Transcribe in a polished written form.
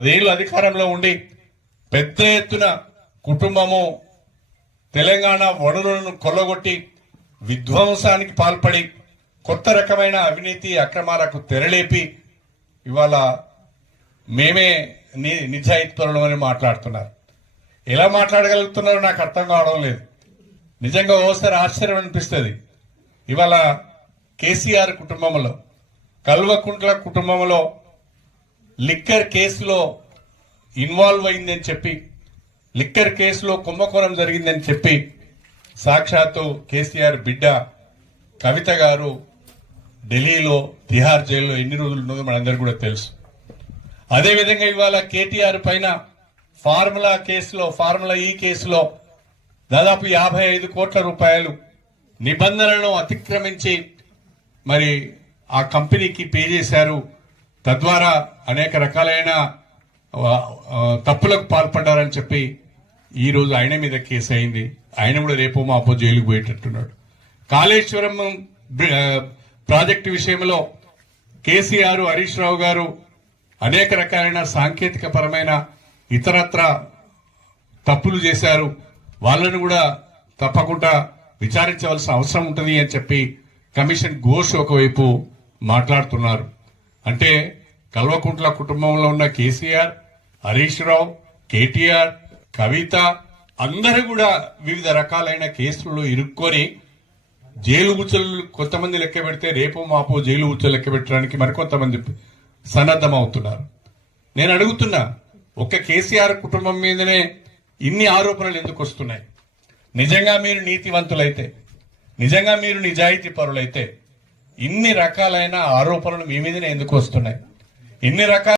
అదేళ్ళు అధికారంలో ఉండి పెద్ద ఎత్తున కుటుంబము తెలంగాణ వనరులను కొల్లగొట్టి విధ్వంసానికి పాల్పడి కొత్త రకమైన అవినీతి అక్రమాలకు తెరలేపి ఇవాళ మేమే నిజాయితీపరులు అని మాట్లాడుతున్నారు. ఎలా మాట్లాడగలుగుతున్నారో నాకు అర్థం కావడం లేదు. నిజంగా ఓసారి ఆశ్చర్యం అనిపిస్తుంది. ఇవాళ కేసీఆర్ కుటుంబంలో, కల్వకుంట్ల కుటుంబంలో లిక్కర్ కేసులో ఇన్వాల్వ్ అయిందని చెప్పి, లిక్కర్ కేసులో కుంభకోణం జరిగిందని చెప్పి సాక్షాత్తు కేసీఆర్ బిడ్డ కవిత గారు ఢిల్లీలో తిహార్ జైల్లో ఎన్ని రోజులు ఉన్నదో మనందరికీ కూడా తెలుసు. అదేవిధంగా ఇవాళ కేటీఆర్ పైన ఫార్ములా ఈ కేసులో దాదాపు 55 కోట్ల రూపాయలు నిబంధనలను అతిక్రమించి మరి ఆ కంపెనీకి పే చేశారు. తద్వారా అనేక రకాలైన తప్పులకు పాల్పడ్డారని చెప్పి ఈ రోజు ఆయన మీద కేసు అయింది. ఆయన కూడా రేపు మాపో జైలుకు పోయేటట్టున్నాడు. కాళేశ్వరం ప్రాజెక్టు విషయంలో కేసీఆర్, హరీష్ రావు గారు అనేక రకాలైన సాంకేతిక పరమైన ఇతరత్ర తప్పులు చేశారు. వాళ్ళను కూడా తప్పకుండా విచారించవలసిన అవసరం ఉంటుంది అని చెప్పి కమిషన్ ఘోష్ ఒకవైపు మాట్లాడుతున్నారు. అంటే కల్వకుంట్ల కుటుంబంలో ఉన్న కేసీఆర్, హరీష్ రావు, కేటీఆర్, కవిత అందరూ కూడా వివిధ రకాలైన కేసులలో ఇరుక్కొని జైలు ఉచ్చులు కొంతమంది లెక్క పెడితే రేపు మాపో జైలు ఉచ్చులు లెక్క పెట్టడానికి మరికొంతమంది సన్నద్ధం అవుతున్నారు. నేను అడుగుతున్నా, ఒక్క కేసీఆర్ కుటుంబం మీదనే ఇన్ని ఆరోపణలు ఎందుకు వస్తున్నాయి? నిజంగా మీరు నీతివంతులైతే, నిజంగా మీరు నిజాయితీ పరులైతే ఇన్ని రకాలైన ఆరోపణలు మీ మీదనే ఎందుకు వస్తున్నాయి? ఇన్ని రకాల